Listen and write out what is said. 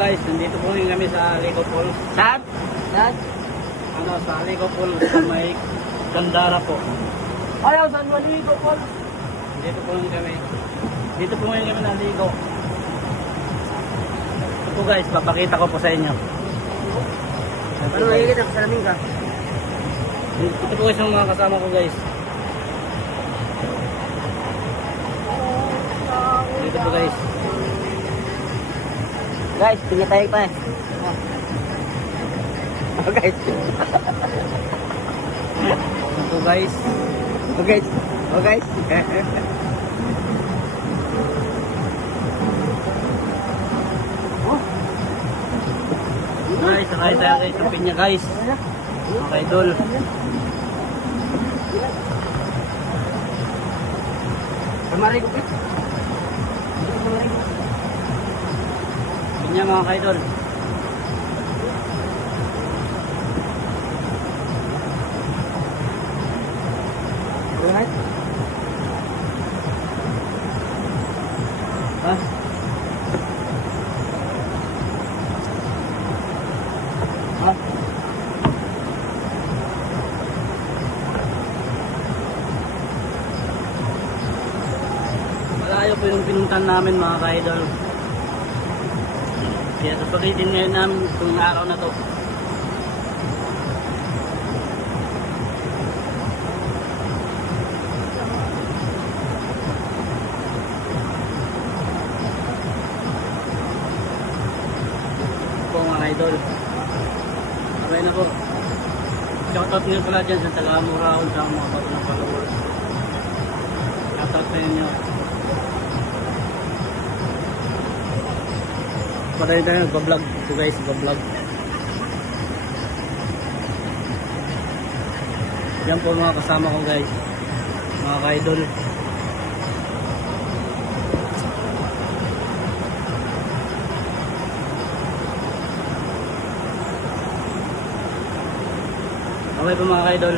guys, nandito po rin kami sa Ligo Falls. Saan? Saan? Ano, sa Ligo Falls sa may Gandara po. Ayaw, saan mo ligo, Paul? Dito po rin kami. Dito po rin kami naligo. Ito po guys, papakita ko po sa inyo. Ano nakikita ko sa laming ka? Ito po guys yung mga kasama ko guys. Dito po guys. Guys, pinatay pa eh. Oh guys. Ito guys. Oh guys. Oh guys. Guys, sakay tayo guys sa pinya guys. Mga idol. Pamaray ko eh. Pinya mga idol. Alright. Ha? Ha? Malayo po yung pinuntan namin mga ka-idol. Kaya susulitin ngayon namin itong araw na to. Po mga idol. Okay na po. Shoutout nyo pala dyan sa Tagamuraon sa mga bato ng followers. Shoutout sa inyo. Patayin tayo nagpa-vlog. Ito guys, nagpa-vlog. Yan po mga kasama ko guys. Mga ka-idol. Okay po mga ka-idol.